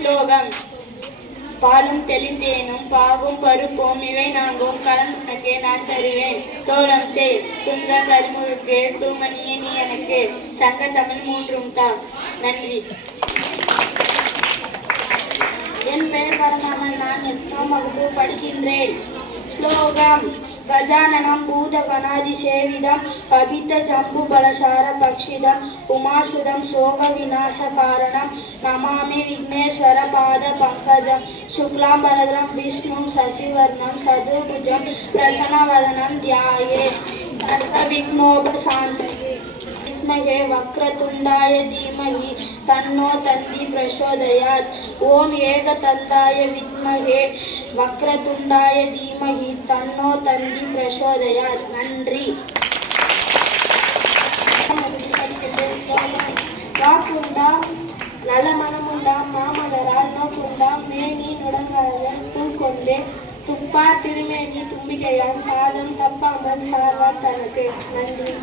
ஸ்லோகம். பாலும் தெளிந்தேனும் பாகும் பருப்பும் இவை நான்கும் கலந்துனக்கே நான் தருவேன். தோழம் செய் துங்க கருமுழுக்கு தூமணியே நீ எனக்கு சங்க தமிழ் மூன்றும் தான். நன்றி. என் பெயர் பரந்தாமன். நான் 8ஆம் வகுப்பு படிக்கின்றேன். ஸ்லோகம். கஜானனம் பூதகணாதி சேவிதம் கபித ஜம்பு பலசார பக்ஷிதம் உமாசுதம் சோக விநாச காரணம் நமாமி விக்னேஸ்வர பாத பங்கஜம் சுக்லாம்பரதரம் விஷ்ணு சசிவர்ணம் சதுர்புஜம் பிரசன்னவதனம் தியாயே சர்வ விக்னோபசாந்தயே வித்மஹே வக்ரதுண்டாய தீமஹி தன்னோ தந்தி பிரசோதயாத். ஓம் ஏகதந்தாய வித்மஹே வக்ரதுண்டாய தீமஹி தன்னோ தந்தி பிரசோதயாத். நன்றி. வாக்குண்டாம் நல்ல மனமுண்டாம் மாமலரால் நோக்குண்டாம் மேனி நுடங்காத பூ கொண்டே துப்பா திருமேனி தும்பிக்கையாம் பாதம் தப்பாமல் சார்வார் தனக்கு. நன்றி.